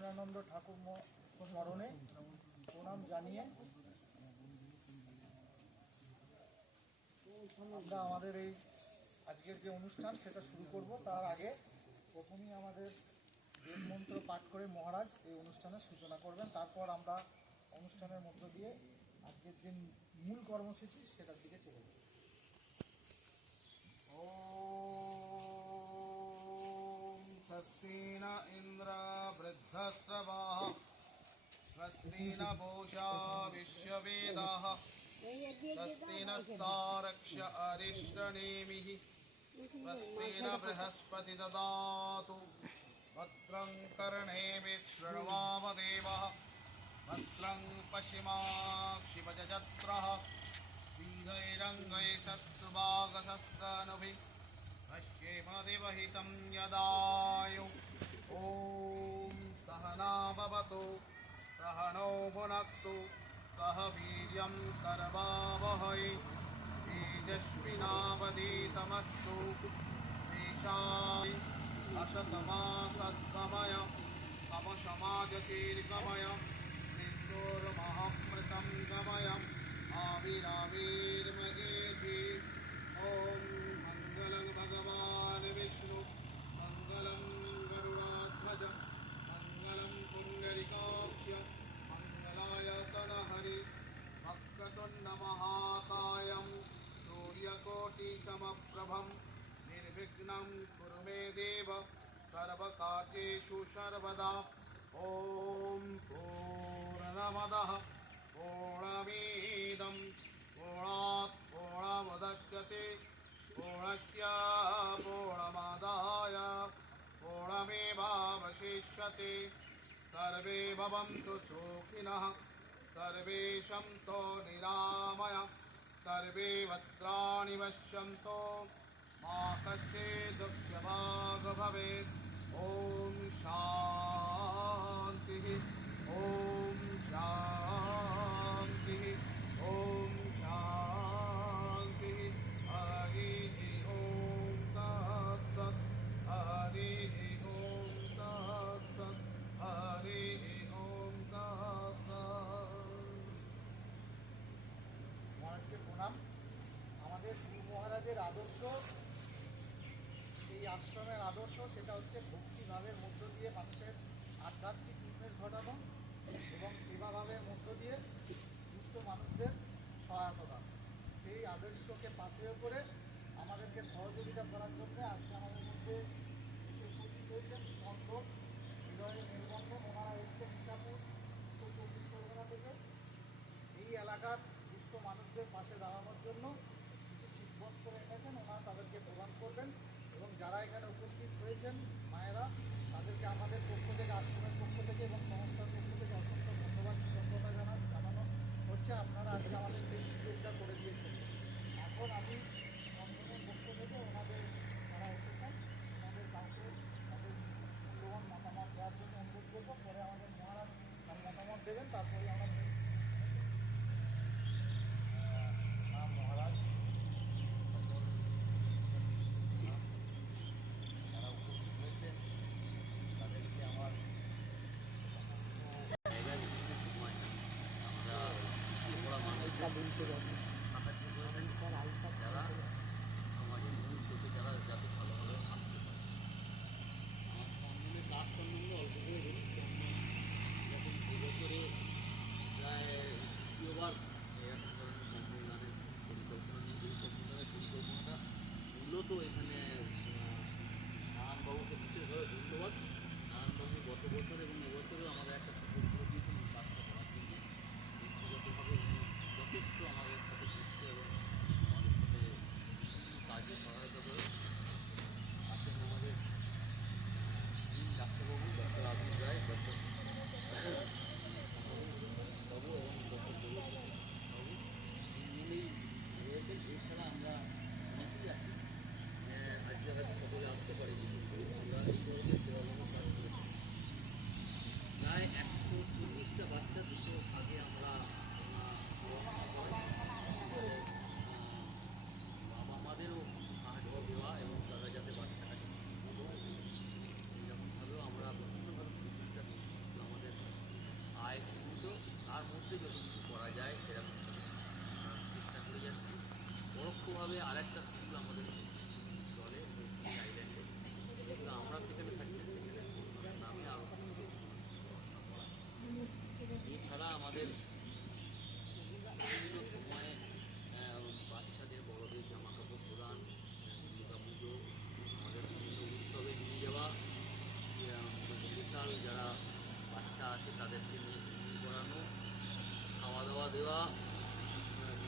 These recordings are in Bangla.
বিমলানন্দ ঠাকুর স্মরণে প্রণাম জানিয়ে আমরা আমাদের এই আজকের যে অনুষ্ঠান সেটা শুরু করব। তার আগে প্রথমেই আমাদের বেদ মন্ত্র পাঠ করে মহারাজ এই অনুষ্ঠানের সূচনা করবেন। তারপর আমরা অনুষ্ঠানের মধ্য দিয়ে আজকের যে মূল কর্মসূচি সেটার দিকে চলে যাব। ওম স্বস্তি ন ইন্দ্র বৃদ্ধশ্রবাঃ স্বস্তি ন পূষা বিশ্ববেদাঃ স্বস্তি নস্তারক্ষ অরিষ্টনেমিঃ স্বস্তি ন বৃহস্পতি দদাতু ভদ্রং কর্ণেभिः शृण्वाम देवः भद्रं पश्चिमाक्षिपजत्रः श्रीधैरङ्गैषत्सुभागसस्तनुभिः पश्येम देवहितं यदायु। ॐ सहना भवतु सहनौ भुनक्तु सह वीर्यं करवावहै तेजस्विनावधीतमस्तु शेषाय असतमासद्गमय तमसमाजतीर्गमय मृत्योर्महामृतं गमय आविराविर्मगेति। ॐ मङ्गलं भगवान् विष्णु मङ्गलं गरुडाध्वज मङ्गलं पुण्डरीकाक्ष मङ्गलाय तनहरि वक्रतुण्डमहाकायं सूर्यकोटिसमप्रभं निर्विघ्नं कुरु मे देव सर्वकार्येषु सर्वदा। ॐ पूर्णमदः पूर्णमिदं पूर्णात् पूर्णमुदच्यते पूर्णस्य पूर्णमादाय पूर्णमेवावशिष्यते। सर्वे भवन्तु सुखिनः सर्वे सन्तु निरामयाः सर्वे भद्राणि पश्यन्तु मा कश्चित् दुःखभाग् भवेत्। ॐ शान्तिः ॐ शान्तिः ॐ शान्तिः। हरिः ॐ तत्सत् हरिः ॐ तत्सत् हरिः ॐ तत्सत्। মহারাজকে প্রণাম। আমাদের গুরু মহারাজের আদর্শ, এই আশ্রমের আদর্শ সেটা হচ্ছে ভক্তিভাবের মধ্য দিয়ে মানুষের আধ্যাত্মিক উন্মেষ ঘটানো এবং সেবাভাবের মধ্য দিয়ে দুস্থ মানুষদের সহায়তা দান। সেই আদর্শকে পাথেয় করে আমাদেরকে সহযোগিতা করার জন্য আজকে আমাদের মধ্যে এসে উপস্থিত হয়েছেন স্পন্দন হৃদয়ের নির্বন্ধন। ওনারা এসছেন ইচ্ছাপুর উত্তর চব্বিশ পরগনা থেকে। এই এলাকার দুস্থ মানুষদের পাশে দাঁড়ানোর জন্য কিছু শীতবস্ত্র এনেছেন, ওনারা তাদেরকে প্রদান করবেন। এবং যারা এখানে উপস্থিত হয়েছেন মায়েরা, তাদেরকে আমাদের পক্ষ থেকে, আশ্রমের পক্ষ থেকে এবং সংস্থার পক্ষ থেকে অসংখ্য ধন্যবাদ কৃতজ্ঞতা জানানো হচ্ছে। আপনারা আজকে আমাদের সেই সুযোগটা করে দিয়েছেন। এখন আমি স্পন্দনের পক্ষ থেকে ওনাদের যারা এসেছেন ওনাদের কাউকে তাদের মূল্যবান মতামত দেওয়ার জন্য অনুরোধ করবো। পরে আমাদের মহারাজ তার মতামত দেবেন, তারপরে আমরা মহারাজ যারা উপস্থিত হয়েছেন তাদেরকে আমার যারা সমাজের মূল থেকে যারা যাতে ভালোভাবে আসতে পারে। আমার স্পন্দনের কাজ সম্বন্ধে অল্প করে বলি। স্পন্দন যখন দুবছরে প্রায় দ্বিতীয়বার এরকম ধরনের কর্মদানের পরিকল্পনা নিয়েছে। কর্মদানের পরিকল্পনাটা মূলত এখানে নারায়ণবাবুকে বিশেষভাবে ধন্যবাদ। নারায়ণবাবু গত বছর এবং এবছরেও আমাদের একটা প্রকল্প দিয়েছেন কাজটা করার জন্য। ব্যক্তিগতভাবে যথেষ্ট আমাদের ক্ষেত্রে যতটুকু করা যায় সেরকম চেষ্টা করে যাচ্ছি। পরোক্ষভাবে আর একটা স্কুল আমাদের চলে এই আইল্যান্ডে, কিন্তু আমরা সেখানে থাকি না, সেখানে অন্য নামে আরও কিছু এছাড়া আমাদের বিভিন্ন সময়ে বাচ্চাদের বড়দের জামা কাপড় প্রদান, দুর্গা পুজো, আমাদের বিভিন্ন উৎসবে নিয়ে যাওয়া, স্পেশাল যারা বাচ্চা আছে তাদেরকে নিয়ে পিকনিক করানো, খাওয়া দাওয়া দেওয়া,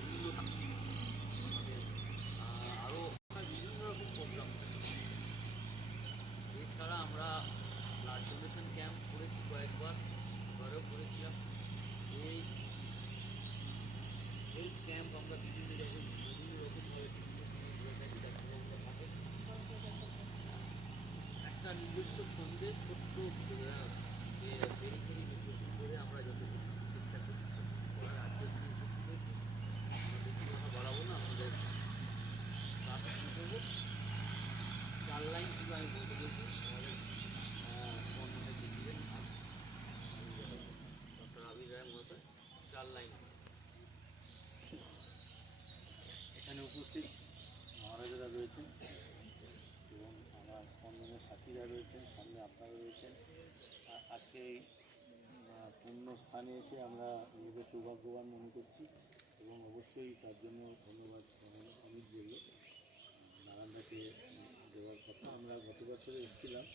বিভিন্ন আমাদের আরও বিভিন্ন রকম প্রোগ্রাম থাকে। এছাড়া আমরা ব্লাড ডোনেশন ক্যাম্প করেছি কয়েকবার, এবারেও করেছিলাম। এই হেলথ ক্যাম্প আমরা বিভিন্ন রকমভাবে করে থাকি। ডাক্তারবাবুরা থাকেন, একটা নিজস্ব ছন্দে ছোট্ট পেরিফেরি ধরে আমরা যতটুকু চেষ্টা করি করার। আজকে আমরা বেশি কথা বাড়াবো না, আমাদের কাজ শুরু করবো। 4 লাইন শুধু আমি বলতে বলছি আমাদের বর্ণনের প্রেসিডেন্ট ডক্টর আবির রায় মহাশয় 4 লাইন। এখানে উপস্থিত মহারাজারা রয়েছেন এবং আমার স্পন্দনের সাথীরা রয়েছেন, সামনে আপনারা রয়েছেন। আজকে এই পূর্ণ স্থানে এসে আমরা নিজেদের সৌভাগ্যবান মনে করছি এবং অবশ্যই তার জন্য ধন্যবাদ অমিত বলল নারায়ণদাকে দেওয়ার কথা। আমরা গত বছরে এসেছিলাম,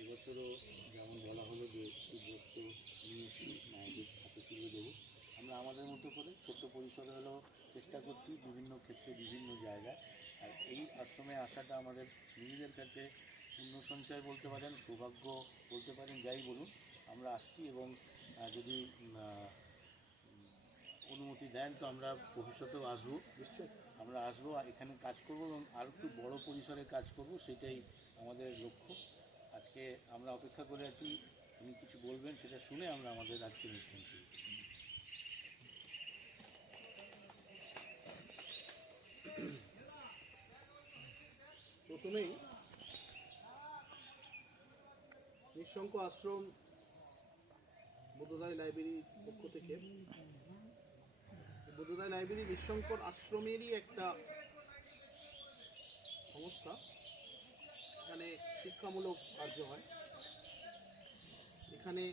এবছরও যেমন বলা হলো যে শীতবস্ত্র নিয়ে এসেছি, মায়েদের হাতে তুলে দেবো। আমরা আমাদের মতো করে ছোট্ট পরিসরে হলেও চেষ্টা করছি বিভিন্ন ক্ষেত্রে বিভিন্ন জায়গায়। আর এই আশ্রমে আসাটা আমাদের নিজেদের কাছে পুণ্য সঞ্চয় বলতে পারেন, সৌভাগ্য বলতে পারেন, যাই বলুন। আমরা আসছি এবং যদি অনুমতি দেন তো আমরা ভবিষ্যতেও আসবো, নিশ্চয়ই আমরা আসবো, এখানে কাজ করবো এবং আরও একটু বড় পরিসরে কাজ করব, সেটাই আমাদের লক্ষ্য। আজকে আমরা অপেক্ষা করে আছি উনি কিছু বলবেন, সেটা শুনে আমরা আমাদের আজকের অনুষ্ঠান শুরু করি। প্রথমেই নিঃশঙ্ক আশ্রম বোধোদয় লাইব্রেরির পক্ষ থেকে, বোধোদয় লাইব্রেরি নিঃশঙ্কর আশ্রমেরই একটা সংস্থা। এখানে শিক্ষামূলক কার্য হয়, এখানে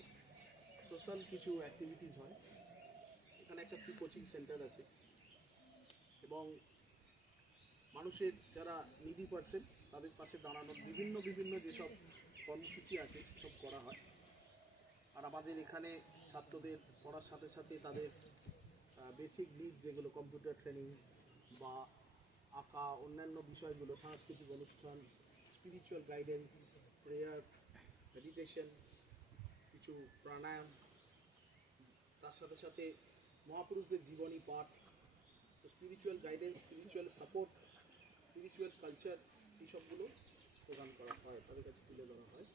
সোশ্যাল কিছু অ্যাক্টিভিটিস হয়, এখানে একটা ফ্রি কোচিং সেন্টার আছে এবং মানুষের যারা নিডি পার্সন তাদের পাশে দাঁড়ানোর বিভিন্ন যেসব কর্মসূচি আছে সব করা হয়। আর আমাদের এখানে ছাত্রদের পড়ার সাথে সাথে তাদের বেসিক নিড যেগুলো কম্পিউটার ট্রেনিং বা আঁকা, অন্যান্য বিষয়গুলো, সাংস্কৃতিক অনুষ্ঠান, স্পিরিচুয়াল গাইডেন্স, প্রেয়ার, মেডিটেশন, কিছু প্রাণায়াম, তার সাথে সাথে মহাপুরুষদের জীবনী পাঠ, spiritual guidance, spiritual support, spiritual culture, এইসবগুলো প্রদান করা হয়, তাদের কাছে তুলে ধরা হয়।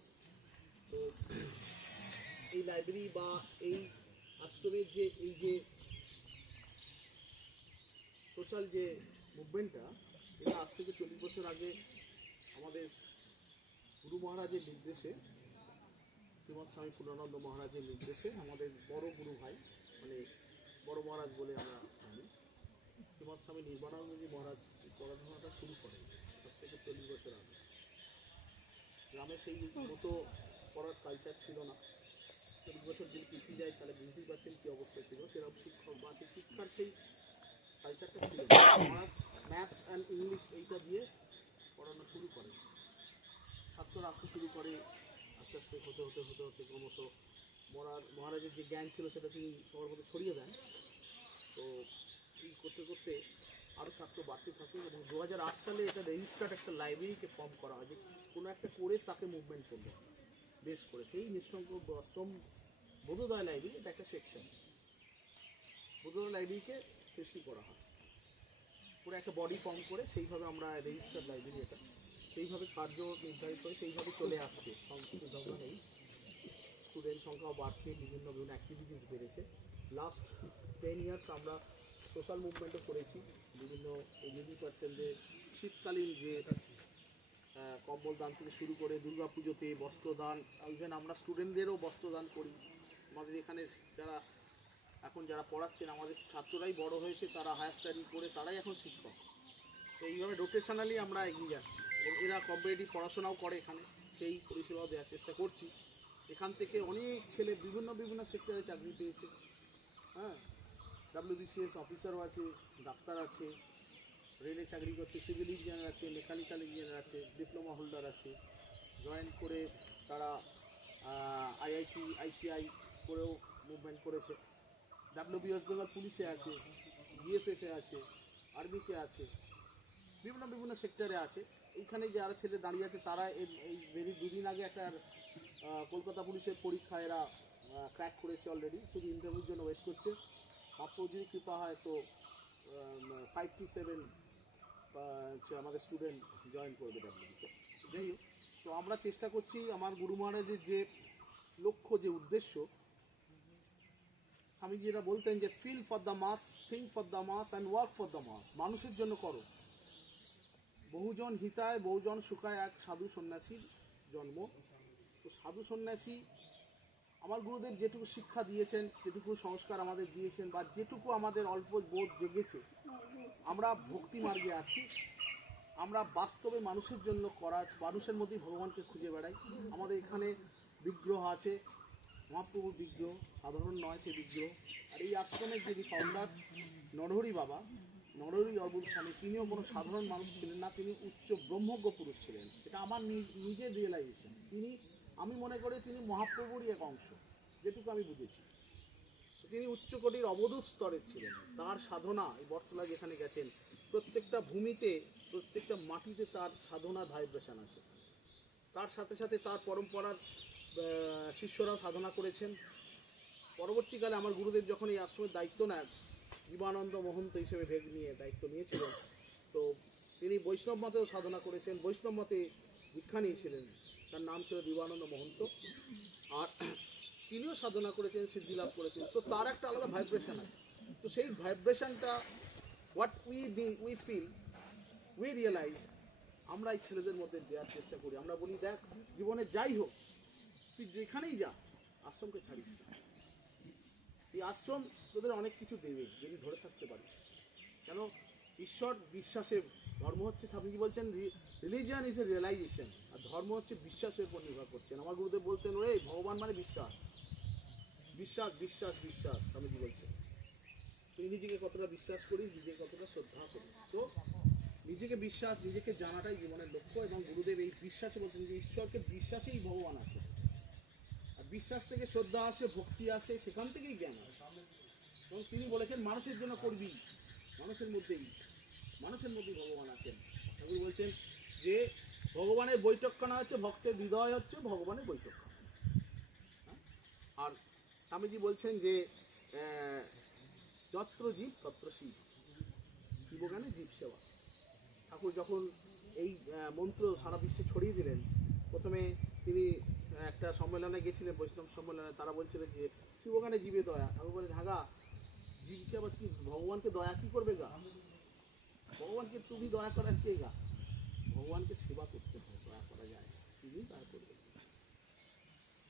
তো এই লাইব্রেরি বা এই আশ্রমের যে এই যে সোশ্যাল যে মুভমেন্টটা, এটা আজ থেকে 40 বছর আগে আমাদের গুরু মহারাজের নির্দেশে, শ্রীমৎ স্বামী পূর্ণানন্দ মহারাজের নির্দেশে, আমাদের বড় গুরু ভাই, মানে বড় মহারাজ বলে আমরা জানি, শ্রীমৎ স্বামী নির্বাণানন্দজি মহারাজ পড়াশোনাটা শুরু করেন তার থেকে 40 বছর আগে। গ্রামে সেই মতো পড়ার কালচার ছিল না। 40 বছর যদি পিছিয়ে যায় তাহলে বুঝতেই পারছেন কী অবস্থা ছিল। সেরকম শিক্ষক বা সেই শিক্ষার সেই কালচারটা ছিল। মহারাজ ম্যাথস অ্যান্ড ইংলিশ এইটা দিয়ে পড়ানো শুরু করে, ছাত্ররা আসতে শুরু করে, আস্তে আস্তে হতে ক্রমশ মহারাজের যে জ্ঞান ছিল সেটা তিনি সবার মধ্যে ছড়িয়ে দেন। তো এই করতে করতে আরও ছাত্র বাড়তে থাকে এবং 2008 সালে এটা রেজিস্টার্ড একটা লাইব্রেরিকে ফর্ম করা হয় যে কোনো একটা করে তাকে মুভমেন্ট করবে বেশ করে। সেই নিঃশঙ্ক আশ্রম বোধোদয় লাইব্রেরি, এটা একটা সেকশন, বোধোদয় লাইব্রেরিকে সৃষ্টি করা হয়, পুরো একটা বডি ফর্ম করে সেইভাবে আমরা রেজিস্টার্ড লাইব্রেরি, এটা সেইভাবে কার্য নির্ধারিত হয়ে সেইভাবে চলে আসছে। সংখ্যা নেই, স্টুডেন্ট সংখ্যাও বাড়ছে, বিভিন্ন অ্যাক্টিভিটিস বেড়েছে। লাস্ট 10 ইয়ার্স আমরা সোশ্যাল মুভমেন্টও করেছি, বিভিন্ন এনজিও পার্সনদের শীতকালীন যে কম্বল দান থেকে শুরু করে দুর্গা পুজোতে বস্ত্রদান, ইভেন আমরা স্টুডেন্টদেরও বস্ত্রদান করি। আমাদের এখানে যারা এখন যারা পড়াচ্ছেন আমাদের ছাত্ররাই বড় হয়েছে, তারা হায়ার স্টাডি করে তারাই এখন শিক্ষক। তো এইভাবে রোটেশনালি আমরা এগিয়ে যাচ্ছি এবং এরা কম্পিটিটিভ পড়াশোনাও করে এখানে, সেই পরিষেবাও দেওয়ার চেষ্টা করছি। এখান থেকে অনেক ছেলে বিভিন্ন বিভিন্ন সেক্টরে চাকরি পেয়েছে। হ্যাঁ, WBCS অফিসারও আছে, ডাক্তার আছে, রেলে চাকরি করছে, সিভিল ইঞ্জিনিয়ার আছে, মেকানিক্যাল ইঞ্জিনিয়ার আছে, ডিপ্লোমা হোল্ডার আছে। জয়েন করে তারা IIT ICI করেও মুভমেন্ট করেছে। WB ওয়েস্ট বেঙ্গল পুলিশে আছে, BSF এ আছে, আর্মিতে আছে, বিভিন্ন বিভিন্ন সেক্টরে আছে। এইখানে যারা ছেলে দাঁড়িয়ে আছে তারা এই দুদিন আগে একটা কলকাতা পুলিশের পরীক্ষা এরা ক্র্যাক করেছে অলরেডি, শুধু ইন্টারভিউর জন্য ওয়েট করছে। মাত্র যদি কৃপা হয় তো 5 to 7 আমাদের স্টুডেন্ট জয়েন করবে WBতে। যাই হোক, তো আমরা চেষ্টা করছি আমার গুরু মহারাজের যে লক্ষ্য, যে উদ্দেশ্য, স্বামীজিরা বলতেন যে feel for the mass, think for the mass and work for the mass. মানুষের জন্য করো, বহুজন হিতায় বহুজন সুখায় এক সাধু সন্ন্যাসীর জন্ম। তো সাধু সন্ন্যাসী আমার গুরুদেব যেটুকু শিক্ষা দিয়েছেন, যেটুকু সংস্কার আমাদের দিয়েছেন, বা যেটুকু আমাদের অল্প বোধ জেগেছে, আমরা ভক্তি মার্গে আছি। আমরা বাস্তবে মানুষের জন্য করা, মানুষের মধ্যেই ভগবানকে খুঁজে বেড়াই। আমাদের এখানে বিগ্রহ আছে, মহাপ্রভুর বিগ্রহ, সাধারণ নয় সে বিগ্রহ। আর এই আশ্রমের যিনি ফাউন্ডার নরহরি বাবা, নরহরি অর্বুল স্বামী, তিনিও কোনো সাধারণ মানুষ ছিলেন না, তিনি উচ্চ ব্রহ্মজ্ঞ পুরুষ ছিলেন। এটা আমার নিজের রিয়েলাইজেশন। আমি মনে করি তিনি মহাপ্রভুরই এক অংশ, যেটুকু আমি বুঝেছি। তিনি উচ্চকোটির অবধূত স্তরের ছিলেন। তার সাধনা, এই বটতলা যেখানে গেছেন, প্রত্যেকটা ভূমিতে, প্রত্যেকটা মাটিতে তার সাধনার ভাইব্রেশন আছে। তার সাথে সাথে তার পরম্পরার শিষ্যরাও সাধনা করেছেন। পরবর্তীকালে আমার গুরুদেব যখন এই আশ্রমের দায়িত্ব নেন, জীবানন্দ মহন্ত হিসেবে ভেগ নিয়ে দায়িত্ব নিয়েছিলেন, তো তিনি বৈষ্ণব মতেও সাধনা করেছেন, বৈষ্ণব মতে দীক্ষা নিয়েছিলেন। তার নাম ছিল জীবানন্দ মহন্ত। আর তিনিও সাধনা করেছেন, সিদ্ধি লাভ করেছেন। তো তার একটা আলাদা ভাইব্রেশন আছে। তো সেই ভাইব্রেশনটা what we feel, we realise, আমরা এই ছেলেদের মধ্যে দেওয়ার চেষ্টা করি। আমরা বলি, দেখ, জীবনে যাই হোক, তুই যেখানেই যা, আশ্রমকে ছাড়িস না। এই আশ্রম তোদের অনেক কিছু দেবে যদি ধরে থাকতে পারিস। কেন? ঈশ্বর বিশ্বাসের, ধর্ম হচ্ছে, স্বামীজি বলছেন রিলিজিয়ান ইজ এ রিয়েলাইজেশন, আর ধর্ম হচ্ছে বিশ্বাসের উপর নির্ভর করছেন। আমার গুরুদেব বলতেন, ওরে ভগবান মানে বিশ্বাস, বিশ্বাস বিশ্বাস বিশ্বাস। স্বামীজি বলছেন তুই নিজেকে কতটা বিশ্বাস করিস, নিজেকে কতটা শ্রদ্ধা করিস। তো নিজেকে বিশ্বাস, নিজেকে জানাটাই জীবনের লক্ষ্য। এবং গুরুদেব এই বিশ্বাসে বলছেন যে ঈশ্বরকে বিশ্বাসেই ভগবান আছে, আর বিশ্বাস থেকে শ্রদ্ধা আসে, ভক্তি আসে, সেখান থেকেই জ্ঞান আসে। এবং তিনি বলেছেন মানুষের জন্য করবি, মানুষের মধ্যেই ভগবান আছেন। ঠাকুর বলছেন যে ভগবানের বৈঠকখানা হচ্ছে ভক্তের হৃদয়, হচ্ছে ভগবানের বৈঠকখানা। আর স্বামীজি বলছেন যে যত্র জীব তত্র শিব, শিবজ্ঞানে জীব সেবা। ঠাকুর যখন এই মন্ত্র সারা বিশ্বে ছড়িয়ে দিলেন, প্রথমে তিনি একটা সম্মেলনে গেছিলেন, বৈষ্ণব সম্মেলনে। তারা বলছিলেন যে শিবজ্ঞানে জীবে দয়া। ঠাকুর বলেন, হাগা, জীবকে আবার কি, ভগবানকে দয়া কি করবে গা? ভগবানকে তুমি দয়া করার কে গা? ভগবানকে সেবা করতে হয়, দয়া করা যায়, তিনি দয়া করবেন।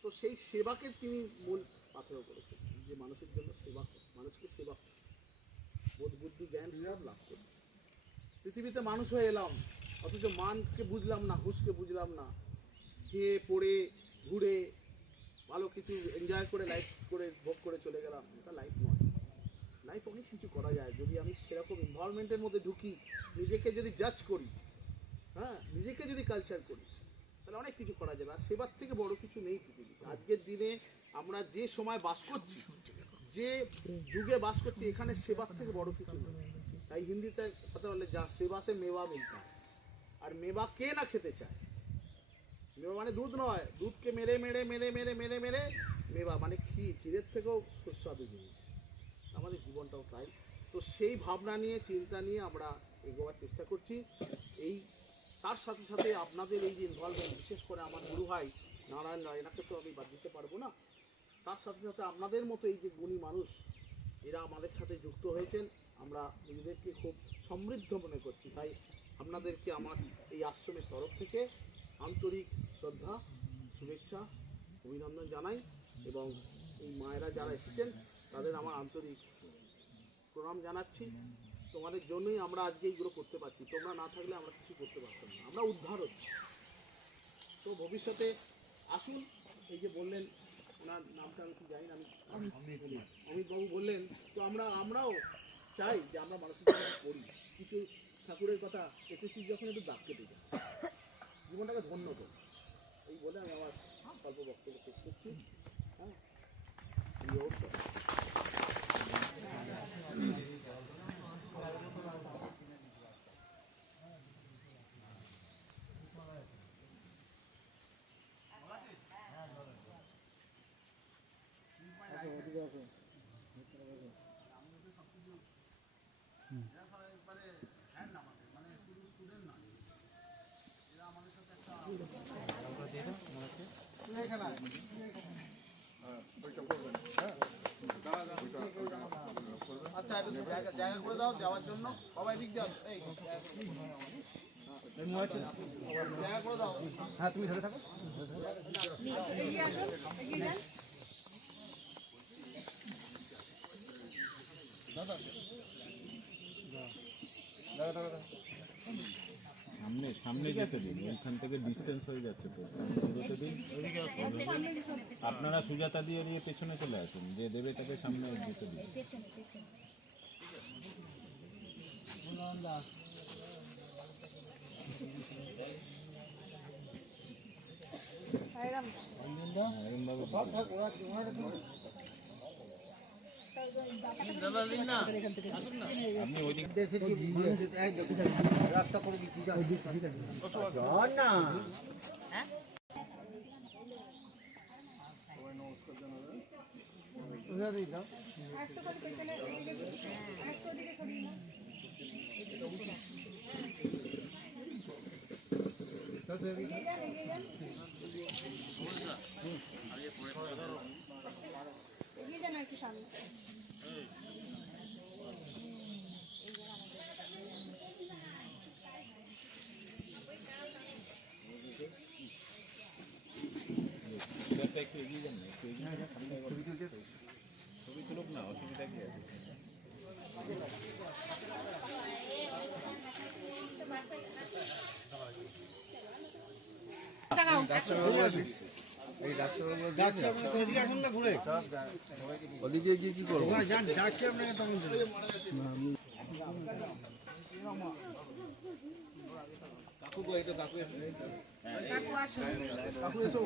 তো সেই সেবাকে তিনি মূল পাথেয় করেছেন, যে মানুষের জন্য সেবা, মানুষকে সেবা, বোধ বুদ্ধি জ্ঞান সব লাভ করি। পৃথিবীতে মানুষ হয়ে এলাম, অথচ মানকে বুঝলাম না, হুঁশকে বুঝলাম না। খেয়ে পড়ে ঘুরে ভালো কিছু এনজয় করে, লাইফ করে, ভোগ করে চলে গেলাম, এটা লাইফ নয়। লাইফ অনেক কিছু করা যায় যদি আমি সেরকম ইনভলভমেন্টের মধ্যে ঢুকি, নিজেকে যদি জাজ করি, হ্যাঁ, নিজেকে যদি কালচার করি, তাহলে অনেক কিছু করা যাবে। আর সেবার থেকে বড় কিছু নেই পৃথিবীতে। আজকের দিনে আমরা যে সময় বাস করছি, যে যুগে বাস করছি, এখানে সেবার থেকে বড় কিছু নেই। তাই হিন্দিতে কথা বলে, যা সেবা সে মেওয়া মিলতা है। আর মেওয়া কে না খেতে চায়? মেওয়া মানে দুধ নয়, দুধকে মেরে মেরে মেরে মেরে মেরে মেরে মেওয়া মানে ক্ষীর, ক্ষীরের থেকেও সুস্বাদু জিনিস। আমাদের জীবনটাও তাই। তো সেই ভাবনা নিয়ে, চিন্তা নিয়ে আমরা এগোবার চেষ্টা করছি। এই তার সাথে সাথে আপনাদের এই যে ইনভলভমেন্ট, বিশেষ করে আমার গুরু ভাই নারায়ণ রায়, এনাকে তো আমি বাদ দিতে পারবো না। তার সাথে সাথে আপনাদের মতো এই যে গুণী মানুষ, এরা আমাদের সাথে যুক্ত হয়েছেন। আমরা নিজেদেরকে খুব সমৃদ্ধ মনে করছি। তাই আপনাদেরকে আমার এই আশ্রমের তরফ থেকে আন্তরিক শ্রদ্ধা, শুভেচ্ছা, অভিনন্দন জানাই। এবং এই মায়েরা যারা এসেছেন তাদের আমার আন্তরিক প্রণাম জানাচ্ছি। তোমাদের জন্যই আমরা আজকে এইগুলো করতে পারছি, তোমরা না থাকলে আমরা কিছু করতে পারতাম না, আমরা উদ্ধার হচ্ছি। তো ভবিষ্যতে আসুন, এই যে বললেন ওনার নামটা আমি কি জানি না, আমি অমিতবাবু বললেন, তো আমরাও চাই যে আমরা মানসিক করি কিছু, ঠাকুরের কথা এসেছি যখন একটু দাগ কেটে যায়, জীবনটাকে ধন্য তো। এই বলে আমি আমার স্বল্প বক্তব্য শেষ করছি। হ্যাঁ, এই অবস্থা। আচ্ছা, একটু জায়গা করে দাও যাওয়ার জন্য, সবাই দিক দাও, এই জায়গা করে দাও। হ্যাঁ, তুমি ধরে থাকো। সামনে যেতে দিন, ওইখান থেকে ডিস্টেন্স হয়ে যাচ্ছে তো, এগোতে দিন। আপনারা সুজাতা দিয়ে পেছনে চলে আসুন, যে দেবে তাকে সামনে যেতে দিন। আপনি ওই দিক রাস্তা করে দিচ্ছি না। এগিয়ে যান একটু সামনে। একটু এগিয়ে যান না, একটু এগিয়ে যান, সামনে ছবি তুলুক না, অসুবিধা কি আছে? ওদিকে গিয়ে কি করবো? যাচ্ছি আপনাকে তখন কাকু এসো,